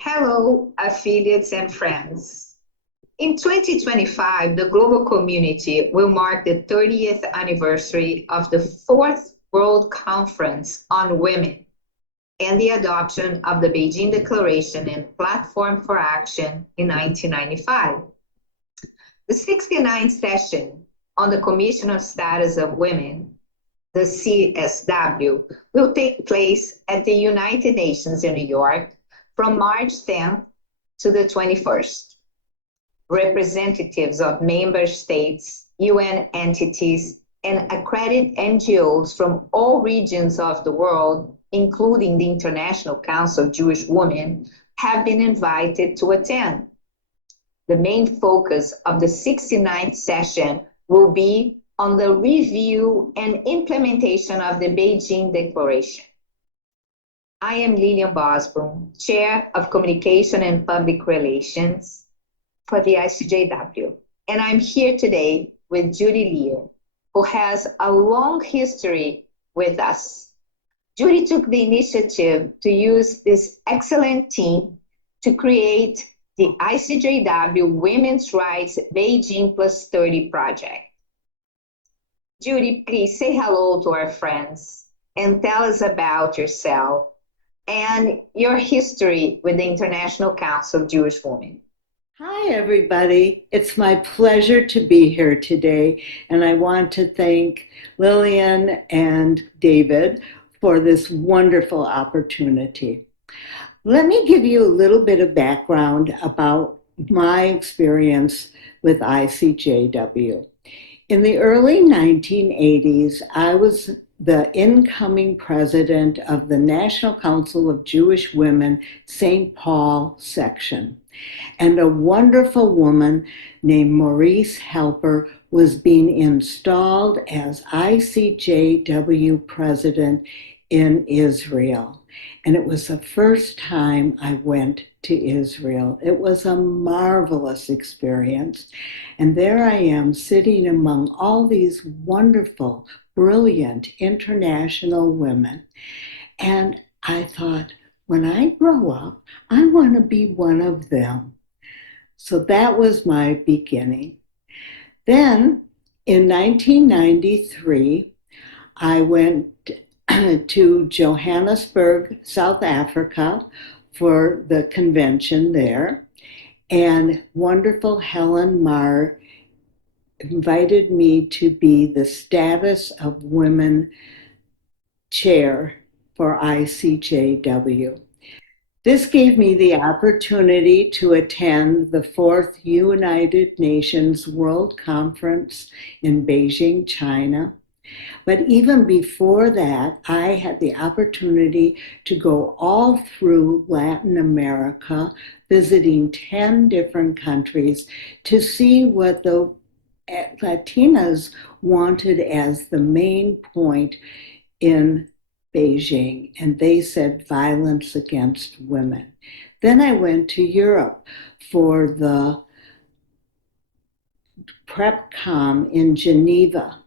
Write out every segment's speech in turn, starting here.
Hello, affiliates and friends. In 2025, the global community will mark the 30th anniversary of the Fourth World Conference on Women and the adoption of the Beijing Declaration and Platform for Action in 1995. The 69th session on the Commission on Status of Women, the CSW, will take place at the United Nations in New York from March 10th to the 21st. Representatives of member states, UN entities, and accredited NGOs from all regions of the world, including the International Council of Jewish Women, have been invited to attend. The main focus of the 69th session will be on the review and implementation of the Beijing Declaration. I am Lilian Bosboom, Chair of Communication and Public Relations for the ICJW, and I'm here today with Judy Lear, who has a long history with us. Judy took the initiative to use this excellent team to create the ICJW Women's Rights Beijing Plus 30 project. Judy, please say hello to our friends and tell us about yourself and your history with the International Council of Jewish Women. Hi, everybody. It's my pleasure to be here today, and I want to thank Lilian and David for this wonderful opportunity. Let me give you a little bit of background about my experience with ICJW. In the early 1980s, I was the incoming president of the National Council of Jewish Women, St. Paul section. And a wonderful woman named Maurice Helper was being installed as ICJW president in Israel. And it was the first time I went to Israel. It was a marvelous experience. And there I am sitting among all these wonderful, brilliant international women. And I thought, when I grow up, I want to be one of them. So that was my beginning. Then in 1993, I went to Johannesburg, South Africa for the convention there. And wonderful Helen Marr invited me to be the Status of Women chair for ICJW. This gave me the opportunity to attend the fourth United Nations World Conference in Beijing, China. But even before that, I had the opportunity to go all through Latin America, visiting 10 different countries to see what the Latinas wanted as the main point in Beijing, and they said violence against women. Then I went to Europe for the PrepCom in Geneva,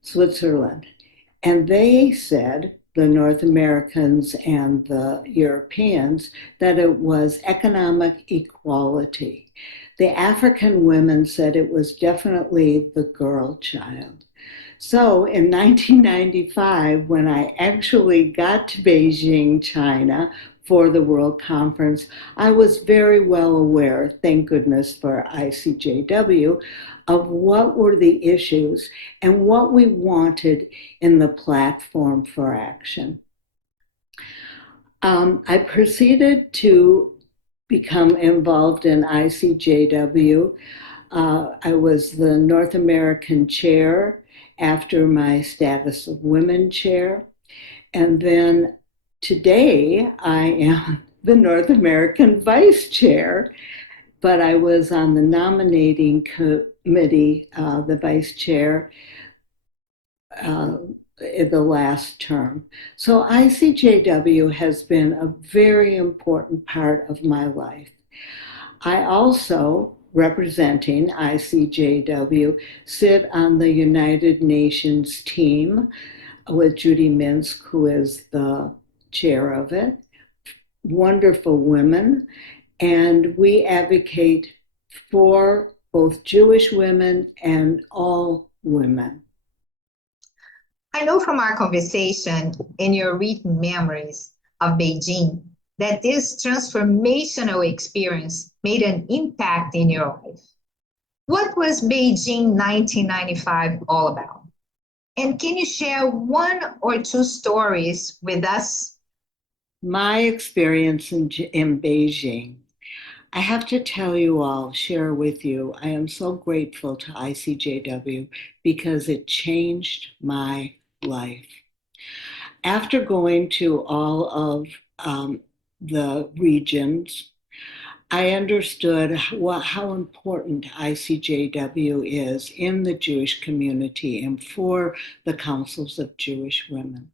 Switzerland, and they said, the North Americans and the Europeans, that it was economic equality. The African women said it was definitely the girl child. So in 1995, when I actually got to Beijing, China, for the World Conference, I was very well aware, thank goodness for ICJW, of what were the issues and what we wanted in the platform for action. I proceeded to become involved in ICJW. I was the North American chair after my Status of Women chair. And then today I am the North American vice chair, but I was on the nominating committee, the vice chair, in the last term. So ICJW has been a very important part of my life. I also, representing ICJW, sit on the United Nations team with Judy, who is the chair of it. Wonderful women, And we advocate for both Jewish women and all women. I know from our conversation and your written memories of Beijing that this transformational experience made an impact in your life. What was Beijing 1995 all about? And can you share one or two stories with us? My experience in Beijing, I have to tell you all, share with you, I am so grateful to ICJW because it changed my life. After going to all of the regions, I understood how important ICJW is in the Jewish community and for the councils of Jewish women.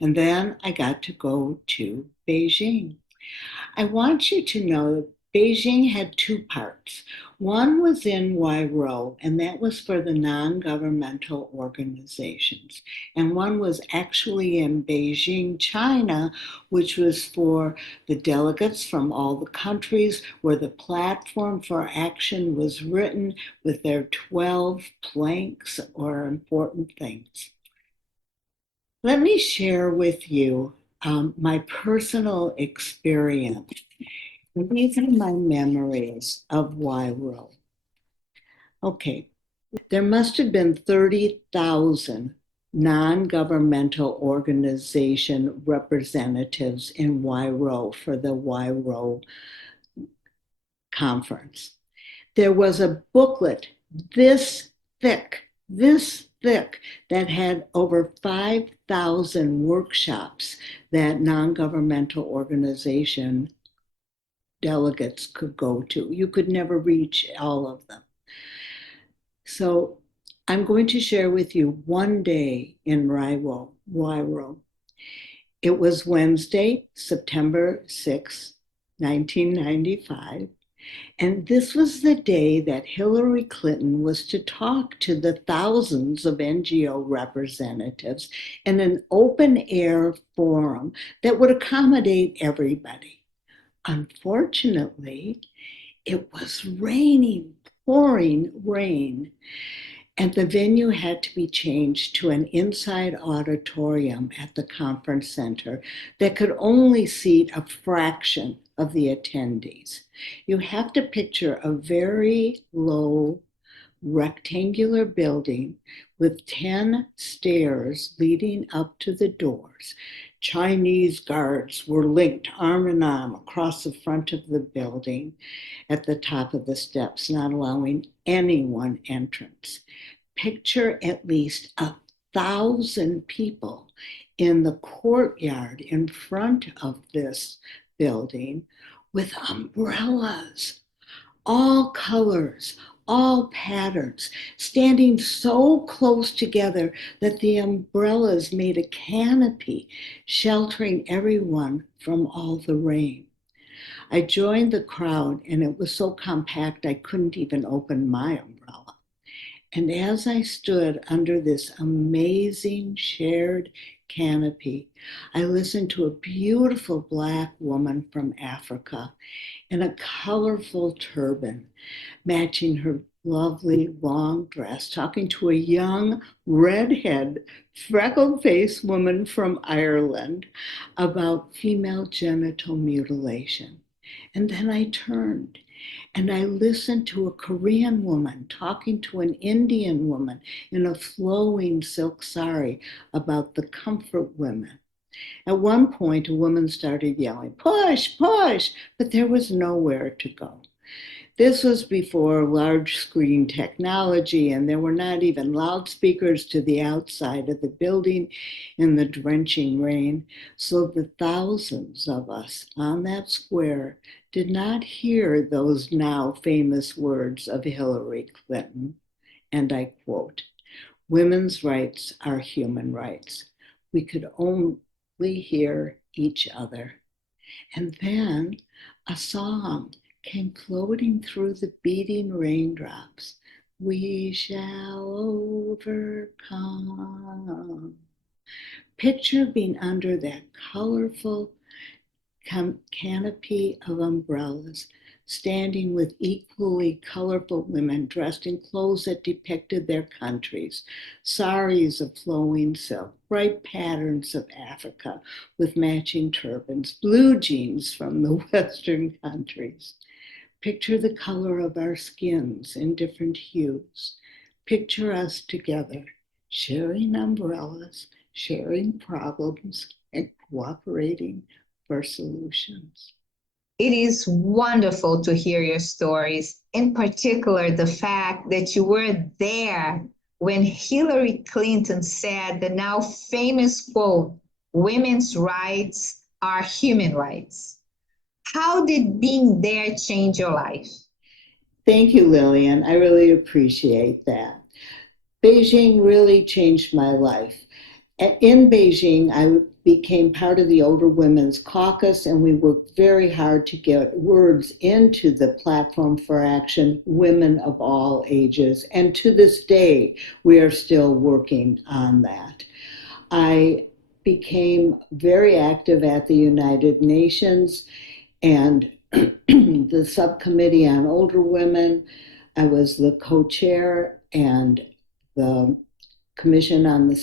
And then I got to go to Beijing. I want you to know Beijing had two parts. One was in Huairou, and that was for the non-governmental organizations. And one was actually in Beijing, China, which was for the delegates from all the countries where the platform for action was written with their 12 planks or important things. Let me share with you my personal experience. These are my memories of Huairou. Okay, there must have been 30,000 non-governmental organization representatives in Huairou for the Huairou conference. There was a booklet this thick, that had over 5,000 workshops that non-governmental organization delegates could go to. You could never reach all of them. So I'm going to share with you one day in Huairou. It was Wednesday, September 6, 1995. And this was the day that Hillary Clinton was to talk to the thousands of NGO representatives in an open air forum that would accommodate everybody. Unfortunately, it was raining, pouring rain, and the venue had to be changed to an inside auditorium at the conference center that could only seat a fraction of the attendees. You have to picture a very low rectangular building with 10 stairs leading up to the doors. Chinese guards were linked arm in arm across the front of the building at the top of the steps, not allowing anyone entrance. Picture at least 1,000 people in the courtyard in front of this building with umbrellas, all colors, all patterns, standing so close together that the umbrellas made a canopy sheltering everyone from all the rain. I joined the crowd and it was so compact I couldn't even open my umbrella. And as I stood under this amazing shared canopy, I listened to a beautiful Black woman from Africa in a colorful turban, matching her lovely long dress, talking to a young redhead, freckle-faced woman from Ireland about female genital mutilation. And then I turned and I listened to a Korean woman talking to an Indian woman in a flowing silk sari about the comfort women. At one point, a woman started yelling, "Push, push," but there was nowhere to go. This was before large screen technology, and there were not even loudspeakers to the outside of the building in the drenching rain. So the thousands of us on that square did not hear those now famous words of Hillary Clinton. And I quote, "Women's rights are human rights." We could only hear each other. And then a song came floating through the beating raindrops. We shall overcome. Picture being under that colorful canopy of umbrellas, standing with equally colorful women dressed in clothes that depicted their countries, saris of flowing silk, bright patterns of Africa with matching turbans, blue jeans from the Western countries. Picture the color of our skins in different hues. Picture us together, sharing umbrellas, sharing problems, and cooperating for solutions. It is wonderful to hear your stories, in particular, the fact that you were there when Hillary Clinton said the now famous quote, women's rights are human rights. How did being there change your life? Thank you, Lilian. I really appreciate that. Beijing really changed my life. In Beijing, I became part of the Older Women's Caucus, and we worked very hard to get words into the Platform for Action, Women of All Ages. And to this day, we are still working on that. I became very active at the United Nations and the subcommittee on older women. I was the co-chair and the commission on the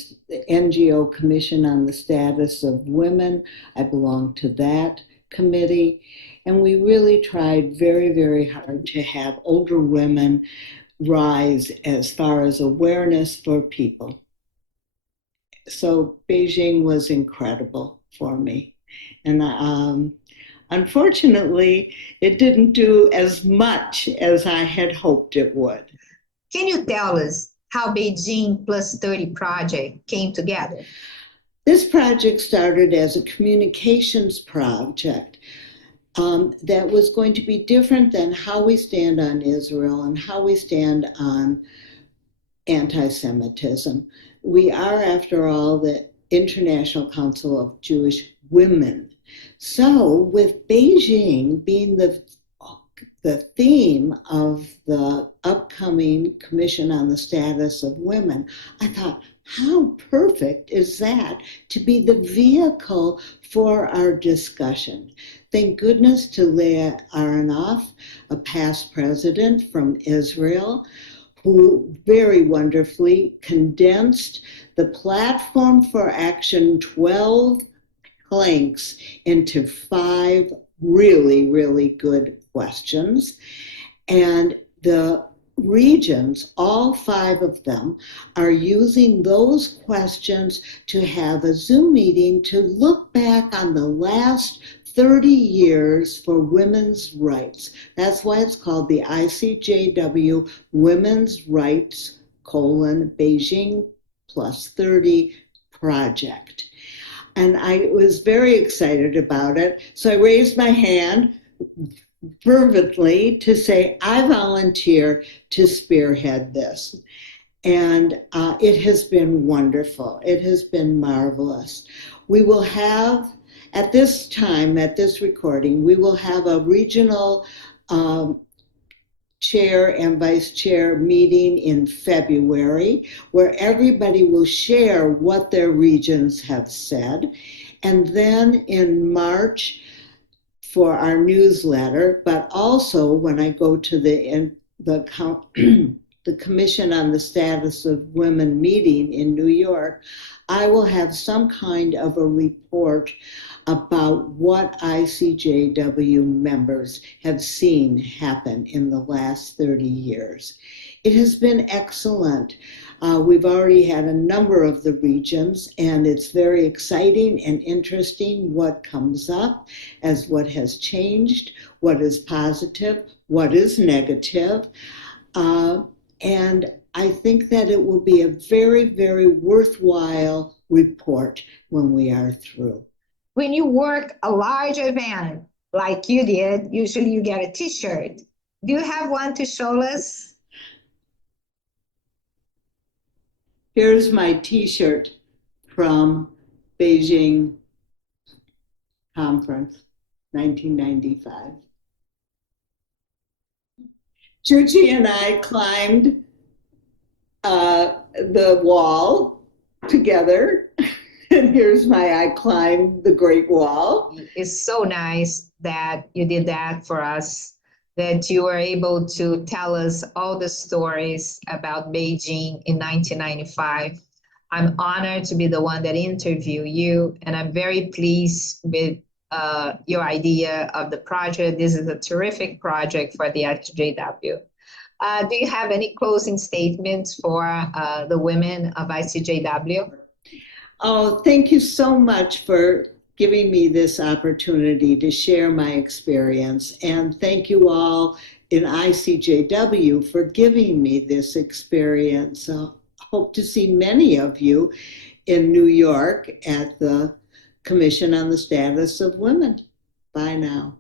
NGO Commission on the Status of Women. I belong to that committee. And we really tried very, very hard to have older women rise as far as awareness for people. So Beijing was incredible for me. And unfortunately, it didn't do as much as I had hoped it would. Can you tell us how Beijing Plus 30 project came together? This project started as a communications project that was going to be different than how we stand on Israel and how we stand on anti-Semitism. We are, after all, the International Council of Jewish Women. So with Beijing being the theme of the upcoming Commission on the Status of Women, I thought, how perfect is that to be the vehicle for our discussion? Thank goodness to Lear, a past president from Israel, who very wonderfully condensed the Platform for Action 12 planks into 5 really, really good questions. And the regions, all 5 of them, are using those questions to have a Zoom meeting to look back on the last 30 years for women's rights. That's why it's called the ICJW Women's Rights, Beijing Plus 30 project. And I was very excited about it. So I raised my hand fervently to say, I volunteer to spearhead this. And it has been wonderful. It has been marvelous. We will have, at this time, at this recording, we will have a regional chair and vice chair meeting in February, where everybody will share what their regions have said. And then in March, for our newsletter, but also when I go to the Commission on the Status of Women meeting in New York, I will have some kind of a report about what ICJW members have seen happen in the last 30 years. It has been excellent. We've already had a number of the regions, and it's very exciting and interesting what comes up as what has changed, what is positive, what is negative. And I think that it will be a very, very worthwhile report when we are through. When you work a large event like you did, usually you get a t-shirt. Do you have one to show us? Here's my t-shirt from Beijing Conference, 1995. Judy and I climbed the wall together And here's my I climbed the Great Wall. It's so nice that you did that for us, that you were able to tell us all the stories about Beijing in 1995. I'm honored to be the one that interviewed you, and I'm very pleased with your idea of the project. This is a terrific project for the ICJW. Do you have any closing statements for the women of ICJW? Oh, thank you so much for giving me this opportunity to share my experience. And thank you all in ICJW for giving me this experience. Hope to see many of you in New York at the Commission on the Status of Women. Bye now.